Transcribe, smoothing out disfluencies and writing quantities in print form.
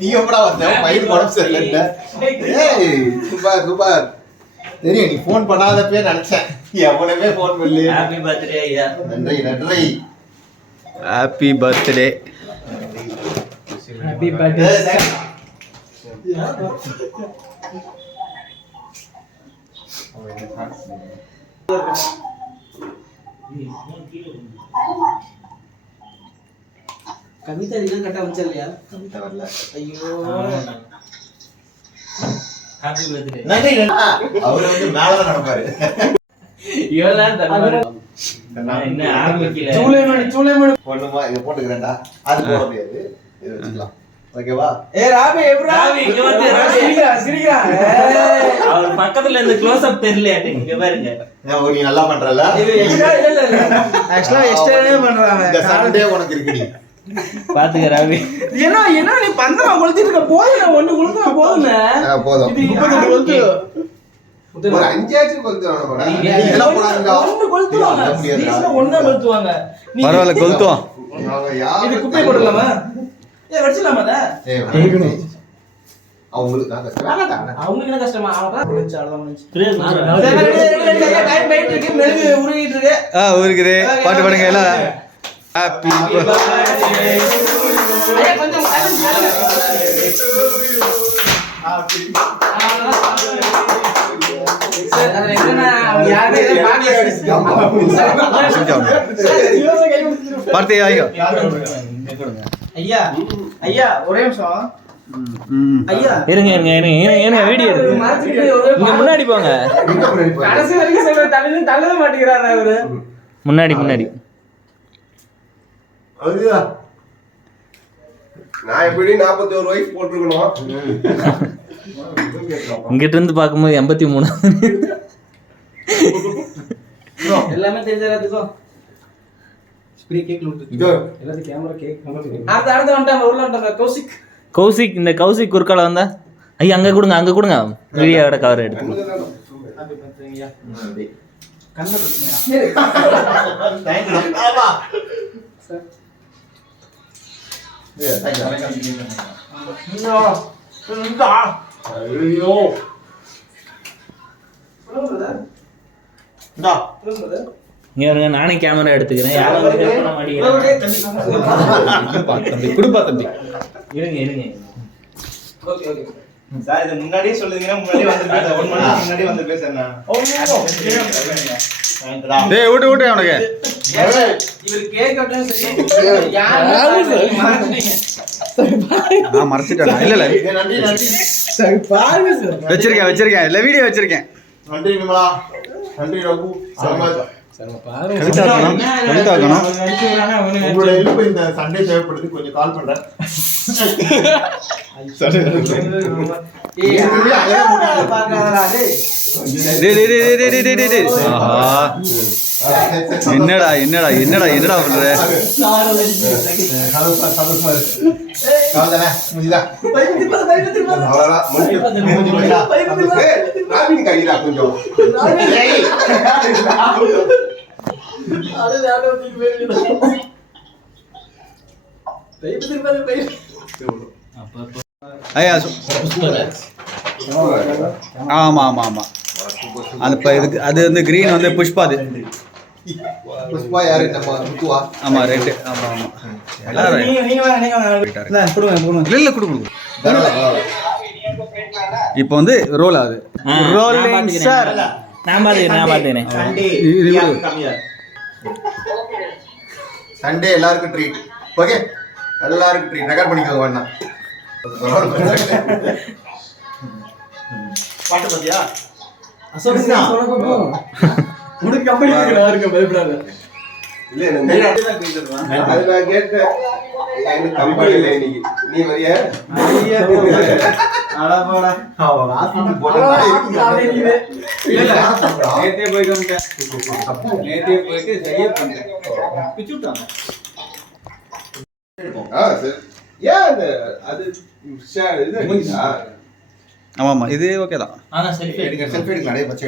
நீ எப்படா வந்த பையன் உடம்பு சரியில்லை. Super super. தெரியும் நீ போன் பண்ணாதப்பே நினைச்சேன். எவனுமே போன் பண்ணல. ஹாப்பி பர்த்டே ஐயா. நன்றி நன்றி. Happy birthday. Happy birthday. Kavitha இதெல்லாம் கரெக்டா வந்துச்சா இல்லையா? கவிதா வரல. ஐயோ ஹாப்பி பர்த்டே. நன்றி அவர் வந்து மேல தான் நடப்பாரு. இவெல்லாம் தரமாரு. என்ன ஆரம்பிக்கல. சூளைமணி பொண்ணுமா இத போட்டுக்கறேன்டா. அது போட முடியாது. இது வச்சுக்கலாம். ஓகேவா? ராபி எப்படா? ராபி இங்க வந்து சிரிக்கிறா. அவர் பக்கத்துல இருந்து க்ளோஸ் அப் தெரியல. இங்க பாருங்க. நீ நல்லா பண்றல. இல்ல ஆக்சுவலா எக்ஸ்ட்ராவே பண்றாங்க. இந்த சண்டே உனக்கு இருக்குடி. பாத்துக்க ராபி. என்ன நீ பந்தமா கொளுத்திட்டு இருக்க போதுனே ஒண்ணு கொளுத்துனா போதுனே. போதும். இது 32 கொளுத்து. ஒரு 5 ஆச்சு கொளுத்துவாங்க போடா. இதெல்லாம் போடாதீங்க. ஒண்ணு கொளுத்துவாங்க. சீஸ்ல ஒண்ணா கொளுத்துவாங்க. பரவாயில்ல கொளுத்துவோம். இது குப்பை போடலாமா? வெச்சிடலாமா அத? அவங்களுக்கு தான் கஷ்டம். வேணாடா. அவங்களுக்கு என்ன கஷ்டமா? அவங்க முடிஞ்சு அவ்வளவுதான் முடிஞ்சு. டைம் பைட் இருக்கு மெழுகு உருகிட்டு இருக்கு. ஊருக்குது. பாட்டு பாடுங்க எல்லாம். Happy birthday. கொஞ்சம் பார்த்து வாங்க. ஐயா ஐயா ஒரே நிமிஷம். ஐயா இருங்க வீடியோ இருக்கு. இங்க முன்னாடி போங்க. கடைசி வரைக்கும் சொல்ற தள்ளவே மாட்டேங்கிறாரு அவரு. முன்னாடி அதுதா நான் எப்படி 41 வயசு போட்டுருக்கணும். இங்கிட்ட இருந்து பாக்கும்போது 83. எல்லாமே தெரிஞ்ச எல்லாத்துக்கும் ஸ்ப்ரே கேக் லூட் எல்லாத்துக்கும் கேமரா கேக் அடுத்து வந்துட்டாங்க உள்ள வந்துட்டாங்க கௌசிக் இந்த கௌசிக் குறுக்கால வந்தா ஐயா அங்க கொடுங்க வீடியோவோட கவர் எடுத்து கண்ணை பிரச்சனையா ஆமா ஐயோ இங்க வருங்க நானே கேமரா எடுத்துக்கிறேன். யாரும் வந்து ஹெல்ப் பண்ண மாட்டீங்க. தம்பி குடுப்பா தம்பி. இருங்க ஓகே சார் இது முன்னாடியே சொல்லுவீங்கன்னா முன்னாடியே வந்து பேச 1 மணி முன்னாடியே வந்து பேசறேன். டேய் விட்டு அவனுக்கு. இவர் கேக் கட்டணும் சரி. யாரு மார்னிங் நான் மறந்துட்டேன். இல்ல நன்றி சரி பாருங்க சார். வச்சிருக்கேன் இல்ல வீடியோ வச்சிருக்கேன். நன்றி விமலா. நன்றி ரகு. கவிதா கணம் உங்களோட ஹெல்ப் இந்த சண்டே தேவைப்படுது. கொஞ்சம் கால் பண்றேன். என்னடா பண்ற? ஐயா ஆமா அந்த இதுக்கு அது வந்து கிரீன் வந்து புஷ்பா. அது புஷ்பா யாரு? நம்ம முத்துவா. ஆமா ரெட். ஆமா எல்லாரும் இல்ல கொடுங்க. இப்போ வந்து ரோல் ஆகுது. Rolling sir. நான் பாத்துக்கிறேன். சண்டே எல்லாருக்கும் ட்ரீட். ஓகே எல்லாருக்கும் ட்ரீட். ரெக்கார்ட் பண்ணிக்கோங்க வேணா. பாட்டு பாத்தியா? அசோகா உனக்கு கம்பெனி இருக்கு பயப்படாத. இல்ல அது நான் கேட்டேன். எனக்கு கம்பெனி இல்ல இன்னைக்கு. நீ வரியா? அட போடா. ஹாஸ்பிடல் போறதா இருக்கீங்க. இல்ல நேத்தே போயிட்டேன். நேத்தே போயிட்டு சரியா பண்ணேன். பிச்சுட்டாங்க. சரி. ஏன் அது இது ஆமா இது ஓகே தான். ஆனா செல்ஃபி செல்ஃபி எடுக்கலாம். பச்சை